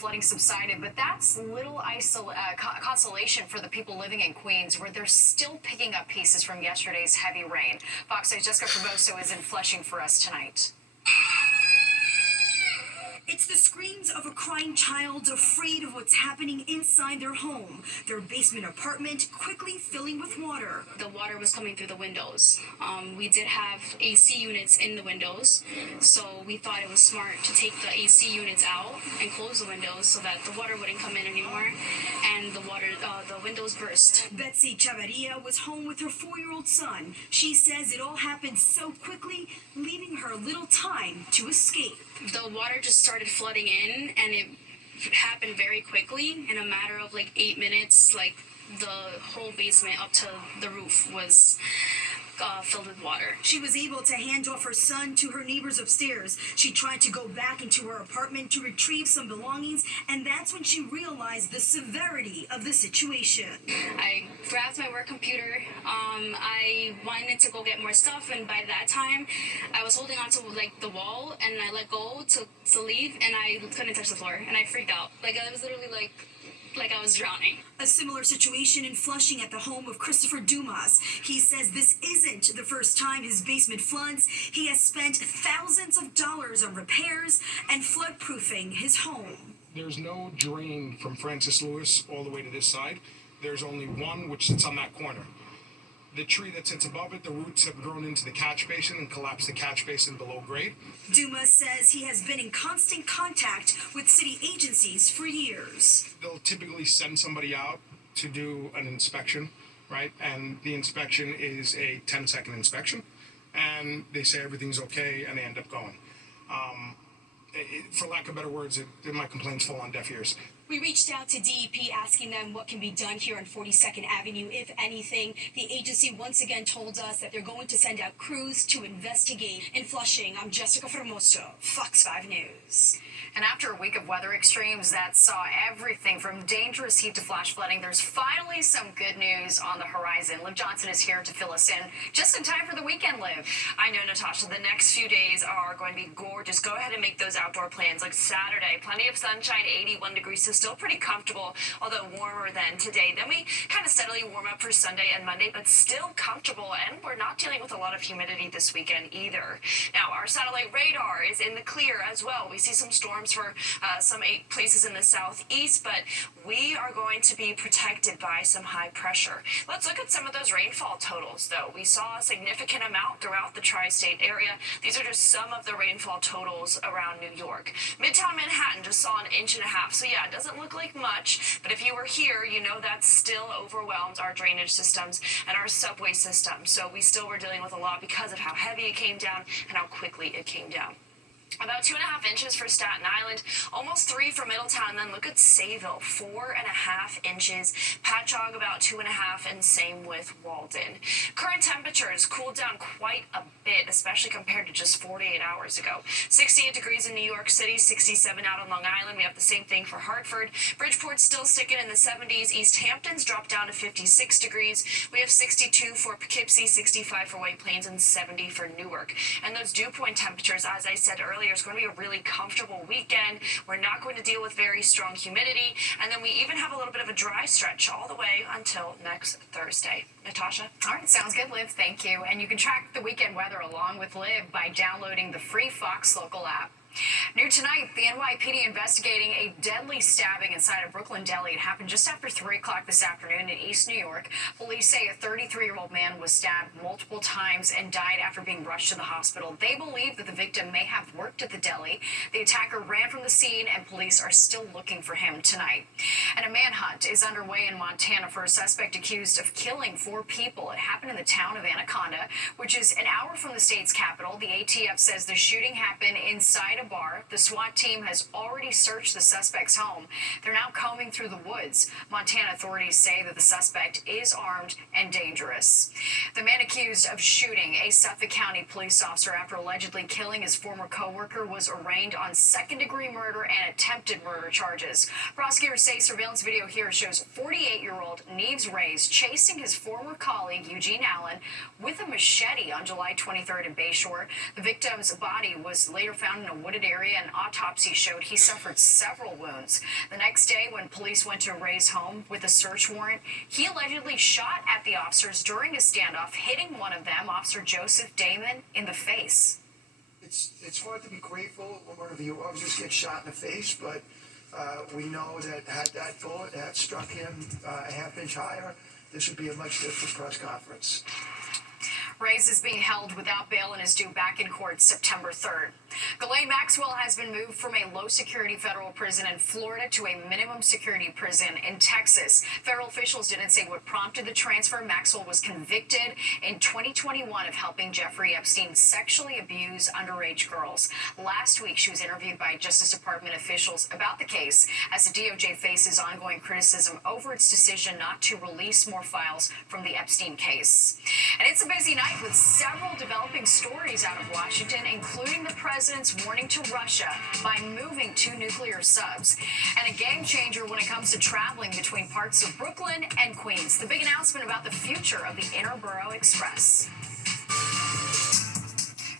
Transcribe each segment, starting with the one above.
flooding subsided, but that's little consolation for the people living in Queens, where they're still picking up pieces from yesterday's heavy rain. Fox 8's Jessica Formoso is in Flushing for us tonight. It's the screams of a crying child afraid of what's happening inside their home. Their basement apartment quickly filling with water. The water was coming through the windows. We did have AC units in the windows, so we thought it was smart to take the AC units out and close the windows so that the water wouldn't come in anymore, and the windows burst. Betsy Chavarria was home with her 4-year-old son. She says it all happened so quickly, leaving her little time to escape. The water just started flooding in, and it happened very quickly. In a matter of like 8 minutes, like the whole basement up to the roof was filled with water. She was able to hand off her son to her neighbors upstairs. She tried to go back into her apartment to retrieve some belongings, and that's when she realized the severity of the situation. I grabbed my work computer. I wanted to go get more stuff, and by that time, I was holding onto like the wall, and I let go to leave, and I couldn't touch the floor, and I freaked out. Like I was literally like I was drowning. A similar situation in Flushing at the home of Christopher Dumas. He says this isn't the first time his basement floods. He has spent thousands of dollars on repairs and floodproofing his home. There's no drain from Francis Lewis all the way to this side. There's only one which sits on that corner. The tree that sits above it, the roots have grown into the catch basin and collapsed the catch basin below grade. Dumas says he has been in constant contact with city agencies for years. They'll typically send somebody out to do an inspection, right? And the inspection is a 10-second inspection. And they say everything's okay, and they end up going. For lack of better words, my complaints fall on deaf ears. We reached out to DEP asking them what can be done here on 42nd Avenue, if anything. The agency once again told us that they're going to send out crews to investigate. In Flushing, I'm Jessica Formoso, Fox 5 News. And after a week of weather extremes that saw everything from dangerous heat to flash flooding, there's finally some good news on the horizon. Liv Johnson is here to fill us in just in time for the weekend, Liv. I know, Natasha, the next few days are going to be gorgeous. Go ahead and make those outdoor plans. Like Saturday, plenty of sunshine, 81 degrees, so still pretty comfortable, although warmer than today. Then we kind of steadily warm up for Sunday and Monday, but still comfortable, and we're not dealing with a lot of humidity this weekend either. Now, our satellite radar is in the clear as well. We see some storms for some 8 places in the southeast, but we are going to be protected by some high pressure. Let's look at some of those rainfall totals, though. We saw a significant amount throughout the tri-state area. These are just some of the rainfall totals around New York. Midtown Manhattan just saw 1.5 inches. So yeah, it doesn't look like much, but if you were here, you know that still overwhelmed our drainage systems and our subway system. So we still were dealing with a lot because of how heavy it came down and how quickly it came down. About 2.5 inches for Staten Island, almost 3 for Middletown, and then look at Sayville, 4.5 inches. Patchogue about 2.5, and same with Walden. Current temperatures cooled down quite a bit, especially compared to just 48 hours ago. 68 degrees in New York City, 67 out on Long Island. We have the same thing for Hartford. Bridgeport's still sticking in the 70s. East Hampton's dropped down to 56 degrees. We have 62 for Poughkeepsie, 65 for White Plains, and 70 for Newark. And those dew point temperatures, as I said earlier, it's going to be a really comfortable weekend. We're not going to deal with very strong humidity. And then we even have a little bit of a dry stretch all the way until next Thursday. Natasha? All right, sounds good, Liv. Thank you. And you can track the weekend weather along with Liv by downloading the free Fox Local app. New tonight, the NYPD investigating a deadly stabbing inside a Brooklyn deli. It happened just after 3 o'clock this afternoon in East New York. Police say a 33-year-old man was stabbed multiple times and died after being rushed to the hospital. They believe that the victim may have worked at the deli. The attacker ran from the scene, and police are still looking for him tonight. And a manhunt is underway in Montana for a suspect accused of killing 4 people. It happened in the town of Anaconda, which is an hour from the state's capital. The ATF says the shooting happened inside a bar. The SWAT team has already searched the suspect's home. They're now combing through the woods. Montana authorities say that the suspect is armed and dangerous. The man accused of shooting a Suffolk County police officer after allegedly killing his former co-worker was arraigned on second-degree murder and attempted murder charges. Prosecutors say surveillance video here shows 48-year-old Neves Reyes chasing his former colleague Eugene Allen with a machete on July 23rd in Bayshore. The victim's body was later found in a wooded area. An autopsy showed he suffered several wounds. The next day, when police went to Ray's home with a search warrant, he allegedly shot at the officers during a standoff, hitting one of them, Officer Joseph Damon, in the face. It's hard to be grateful when one of your officers gets shot in the face, but we know that had that bullet had struck him a half-inch higher, this would be a much different press conference. Reyes is being held without bail and is due back in court September 3rd. Ghislaine Maxwell has been moved from a low-security federal prison in Florida to a minimum security prison in Texas. Federal officials didn't say what prompted the transfer. Maxwell was convicted in 2021 of helping Jeffrey Epstein sexually abuse underage girls. Last week, she was interviewed by Justice Department officials about the case as the DOJ faces ongoing criticism over its decision not to release more files from the Epstein case. And it's a busy night with several developing stories out of Washington, including the president's warning to Russia by moving 2 nuclear subs, and a game changer when it comes to traveling between parts of Brooklyn and Queens. The big announcement about the future of the Interborough Express.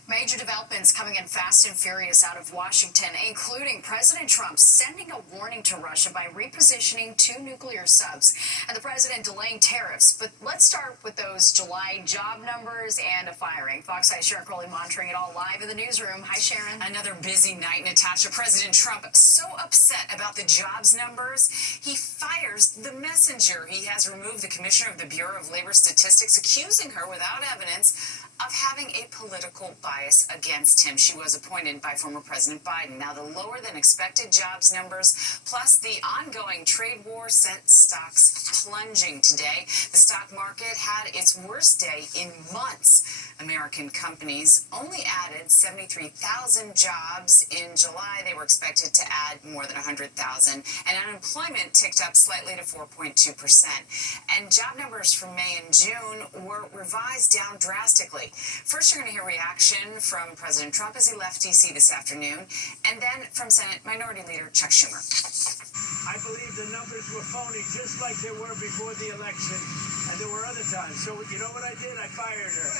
Major developments coming in fast and furious out of Washington, including President Trump sending a warning to Russia by repositioning 2 nuclear subs, and the president delaying tariffs. But let's start with those July job numbers and a firing. Fox 5's Sharon Crowley monitoring it all live in the newsroom. Hi, Sharon. Another busy night, Natasha. President Trump so upset about the jobs numbers, he fires the messenger. He has removed the commissioner of the Bureau of Labor Statistics, accusing her without evidence of having a political bias against him. She was appointed by former President Biden. Now, the lower than expected jobs numbers, plus the ongoing trade war, sent stocks plunging today. The stock market had its worst day in months. American companies only added 73,000 jobs in July. They were expected to add more than 100,000. And unemployment ticked up slightly to 4.2%. And job numbers for May and June were revised down drastically. First, you're going to hear reaction from President Trump as he left D.C. this afternoon, and then from Senate Minority Leader Chuck Schumer. I believe the numbers were phony, just like they were before the election, and there were other times. So you know what I did? I fired her.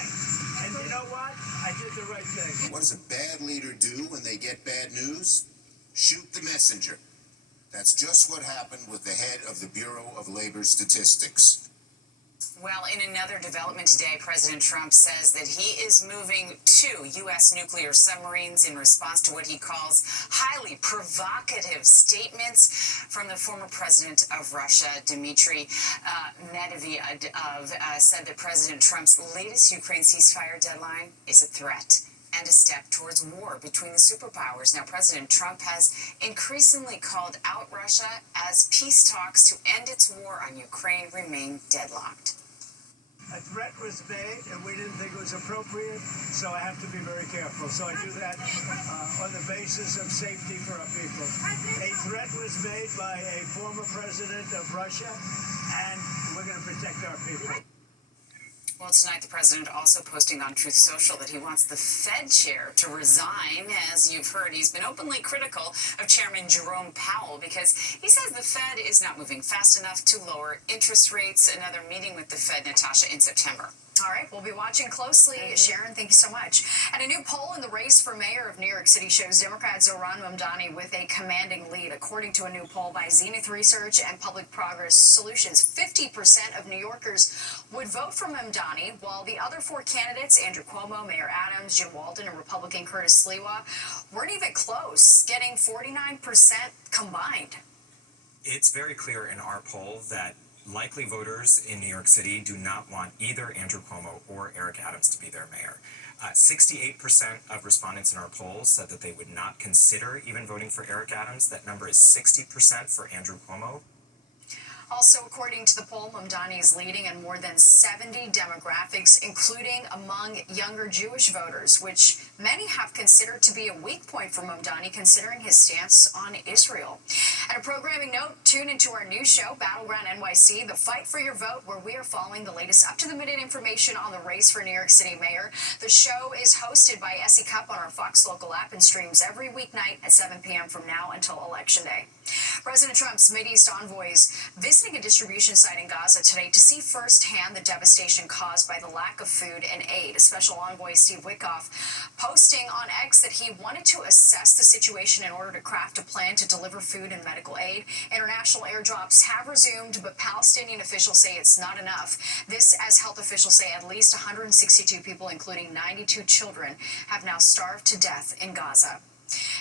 And you know what? I did the right thing. What does a bad leader do when they get bad news? Shoot the messenger. That's just what happened with the head of the Bureau of Labor Statistics. Well, in another development today, President Trump says that he is moving 2 U.S. nuclear submarines in response to what he calls highly provocative statements from the former president of Russia, Dmitry Medvedev, said that President Trump's latest Ukraine ceasefire deadline is a threat and a step towards war between the superpowers. Now, President Trump has increasingly called out Russia as peace talks to end its war on Ukraine remain deadlocked. A threat was made, and we didn't think it was appropriate, so I have to be very careful. So I do that on the basis of safety for our people. A threat was made by a former president of Russia, and we're going to protect our people. Well, tonight the president also posting on Truth Social that he wants the Fed chair to resign. As you've heard, he's been openly critical of Chairman Jerome Powell because he says the Fed is not moving fast enough to lower interest rates. Another meeting with the Fed, Natasha, in September. All right, we'll be watching closely. Sharon, thank you so much. And a new poll in the race for mayor of New York City shows Democrat Zohran Mamdani with a commanding lead. According to a new poll by Zenith Research and Public Progress Solutions, 50% of New Yorkers would vote for Mamdani, while the other 4 candidates, Andrew Cuomo, Mayor Adams, Jim Walton, and Republican Curtis Sliwa, weren't even close, getting 49% combined. It's very clear in our poll that likely voters in New York City do not want either Andrew Cuomo or Eric Adams to be their mayor. 68% of respondents in our poll said that they would not consider even voting for Eric Adams. That number is 60% for Andrew Cuomo. Also, according to the poll, Mamdani is leading in more than 70 demographics, including among younger Jewish voters, which many have considered to be a weak point for Mamdani, considering his stance on Israel. And a programming note, tune into our new show, Battleground NYC, The Fight for Your Vote, where we are following the latest up-to-the-minute information on the race for New York City mayor. The show is hosted by Essie Cup on our Fox Local app and streams every weeknight at 7 p.m. from now until Election Day. President Trump's Mideast envoys visiting a distribution site in Gaza today to see firsthand the devastation caused by the lack of food and aid. A special envoy, Steve Witkoff, posting on X that he wanted to assess the situation in order to craft a plan to deliver food and medical aid. International airdrops have resumed, but Palestinian officials say it's not enough. This, as health officials say, at least 162 people, including 92 children, have now starved to death in Gaza.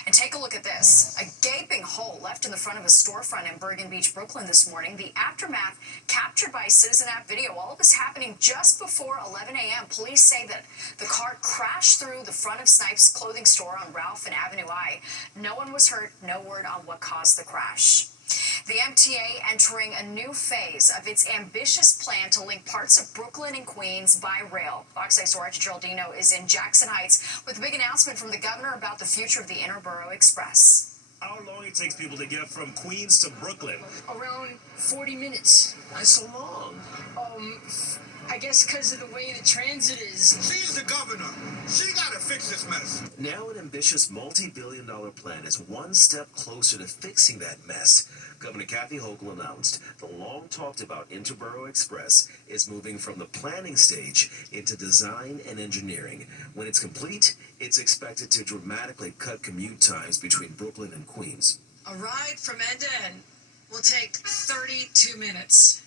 And take a look at this. A gaping hole left in the front of a storefront in Bergen Beach, Brooklyn this morning. The aftermath captured by Citizen App video. All of this happening just before 11 a.m. Police say that the car crashed through the front of Snipes clothing store on Ralph and Avenue I. No one was hurt. No word on what caused the crash. The MTA entering a new phase of its ambitious plan to link parts of Brooklyn and Queens by rail. Fox 8's Archie Geraldino is in Jackson Heights with a big announcement from the governor about the future of the Interborough Express. How long it takes people to get from Queens to Brooklyn? Around 40 minutes. Why so long? I guess because of the way the transit is. She's the governor. She gotta fix this mess. Now an ambitious multi-billion-dollar plan is one step closer to fixing that mess. Governor Kathy Hochul announced the long-talked-about Interborough Express is moving from the planning stage into design and engineering. When it's complete, it's expected to dramatically cut commute times between Brooklyn and Queens. A ride from end to end will take 32 minutes.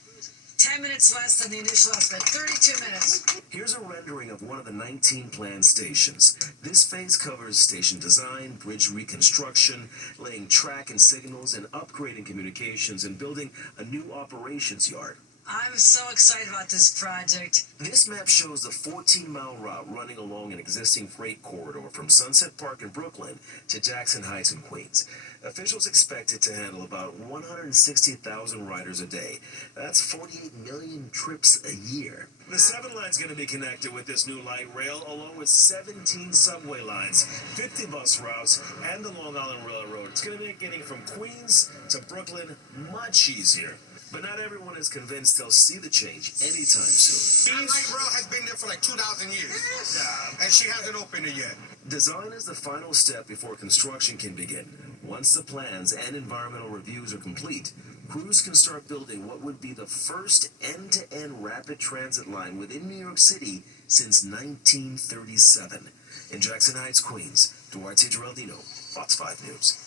10 minutes less than the initial estimate, 32 minutes. Here's a rendering of one of the 19 planned stations. This phase covers station design, bridge reconstruction, laying track and signals, and upgrading communications and building a new operations yard. I'm so excited about this project. This map shows the 14-mile route running along an existing freight corridor from Sunset Park in Brooklyn to Jackson Heights in Queens. Officials expect it to handle about 160,000 riders a day. That's 48 million trips a year. The 7 line's going to be connected with this new light rail, along with 17 subway lines, 50 bus routes, and the Long Island Railroad. It's going to make getting from Queens to Brooklyn much easier. But not everyone is convinced they'll see the change anytime soon. That light rail has been there for like 2,000 years. And she hasn't opened it yet. Design is the final step before construction can begin. Once the plans and environmental reviews are complete, crews can start building what would be the first end-to-end rapid transit line within New York City since 1937. In Jackson Heights, Queens, Duarte Geraldino, Fox 5 News.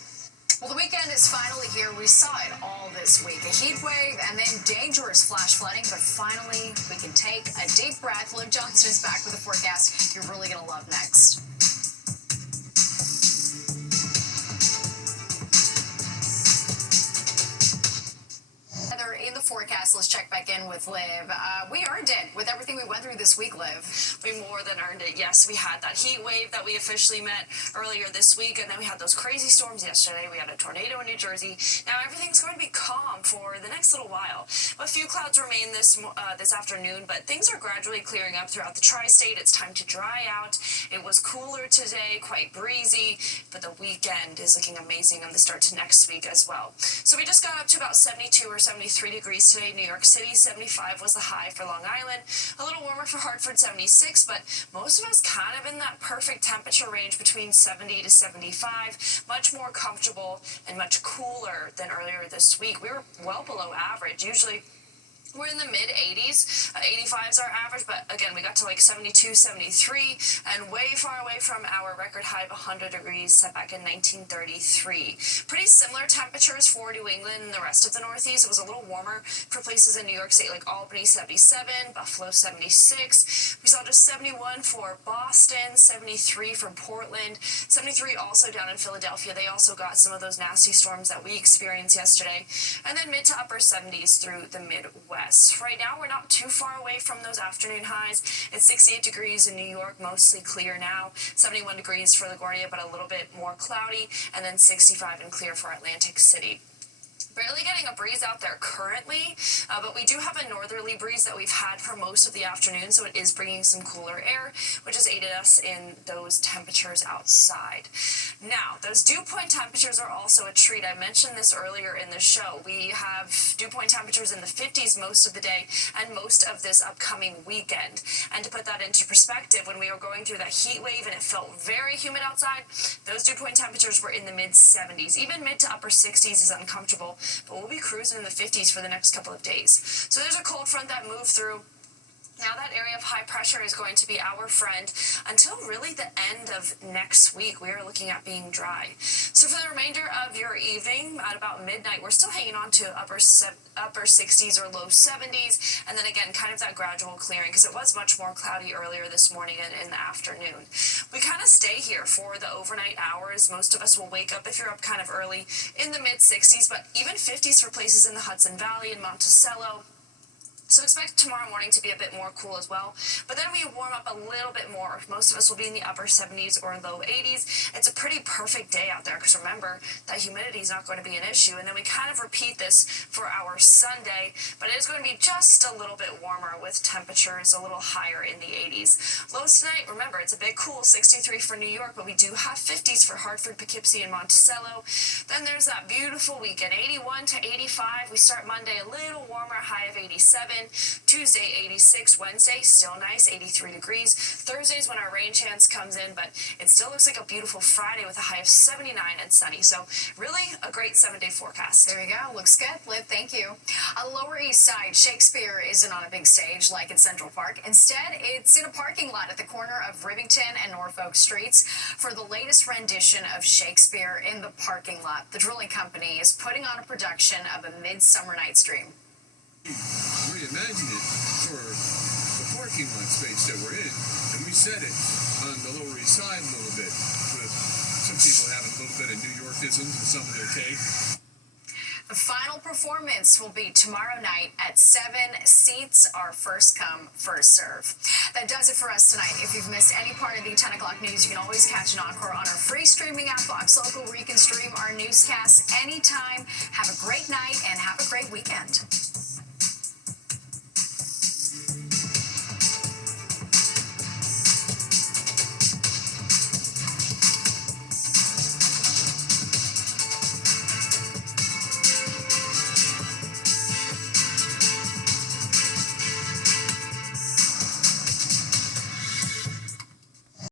Well, the weekend is finally here. We saw it all this week. A heat wave and then dangerous flash flooding, but finally we can take a deep breath. Liv Johnson is back with a forecast you're really going to love next. In the forecast, let's check back in with Liv. We earned it with everything we went through this week, Liv. We more than earned it. Yes, we had that heat wave that we officially met earlier this week, and then we had those crazy storms yesterday. We had a tornado in New Jersey. Now everything's going to be calm for the next little while. A few clouds remain this afternoon, but things are gradually clearing up throughout the tri-state. It's time to dry out. It was cooler today, quite breezy, but the weekend is looking amazing on the start to next week as well. So we just got up to about 72 or 73 degrees today. New York City, 75 was the high for Long Island. A little warmer for Hartford, 76, but most of us kind of in that perfect temperature range between 70 to 75. Much more comfortable and much cooler than earlier this week. We were well below average. Usually we're in the mid 80s. 85 is our average, but again, we got to like 72, 73, and way far away from our record high of 100 degrees set back in 1933. Pretty similar temperatures for New England and the rest of the Northeast. It was a little warmer for places in New York State like Albany, 77, Buffalo, 76. We saw just 71 for Boston, 73 for Portland, 73 also down in Philadelphia. They also got some of those nasty storms that we experienced yesterday, and then mid to upper 70s through the Midwest. Right now, we're not too far away from those afternoon highs. It's 68 degrees in New York, mostly clear now. 71 degrees for LaGuardia, but a little bit more cloudy. And then 65 and clear for Atlantic City. Barely getting a breeze out there currently, but we do have a northerly breeze that we've had for most of the afternoon, so it is bringing some cooler air, which has aided us in those temperatures outside. Now, those dew point temperatures are also a treat. I mentioned this earlier in the show. We have dew point temperatures in the 50s most of the day and most of this upcoming weekend. And to put that into perspective, when we were going through that heat wave and it felt very humid outside, those dew point temperatures were in the mid-70s. Even mid to upper 60s is uncomfortable, but we'll be cruising in the 50s for the next couple of days. So there's a cold front that moved through. Now that area of high pressure is going to be our friend until really the end of next week. We are looking at being dry. So for the remainder of your evening, at about midnight, we're still hanging on to upper 60s or low 70s, and then again, kind of that gradual clearing because it was much more cloudy earlier this morning and in the afternoon. We kind of stay here for the overnight hours. Most of us will wake up, if you're up kind of early, in the mid 60s, but even 50s for places in the Hudson Valley and Monticello. So expect tomorrow morning to be a bit more cool as well. But then we warm up a little bit more. Most of us will be in the upper 70s or low 80s. It's a pretty perfect day out there because remember, that humidity is not going to be an issue. And then we kind of repeat this for our Sunday, but it is going to be just a little bit warmer with temperatures a little higher in the 80s. Lows tonight, remember, it's a bit cool, 63 for New York, but we do have 50s for Hartford, Poughkeepsie, and Monticello. Then there's that beautiful weekend, 81 to 85. We start Monday a little warmer, high of 87. Tuesday 86, Wednesday still nice, 83 degrees. Thursday's when our rain chance comes in, but it still looks like a beautiful Friday with a high of 79 and sunny. So really a great 7-day forecast. There you go. Looks good. Liv, thank you. On the Lower East Side, Shakespeare isn't on a big stage like in Central Park. Instead, it's in a parking lot at the corner of Rivington and Norfolk Streets for the latest rendition of Shakespeare in the parking lot. The drilling company is putting on a production of A Midsummer Night's Dream. Reimagine it for the parking lot space that we're in, and we set it on the Lower East Side a little bit, with some people having a little bit of New Yorkisms in some of their take. The final performance will be tomorrow night at 7. Seats are first come, first serve. That does it for us tonight. If you've missed any part of the 10 o'clock news, you can always catch an encore on our free streaming app, Fox Local, where you can stream our newscasts anytime. Have a great night and have a great weekend.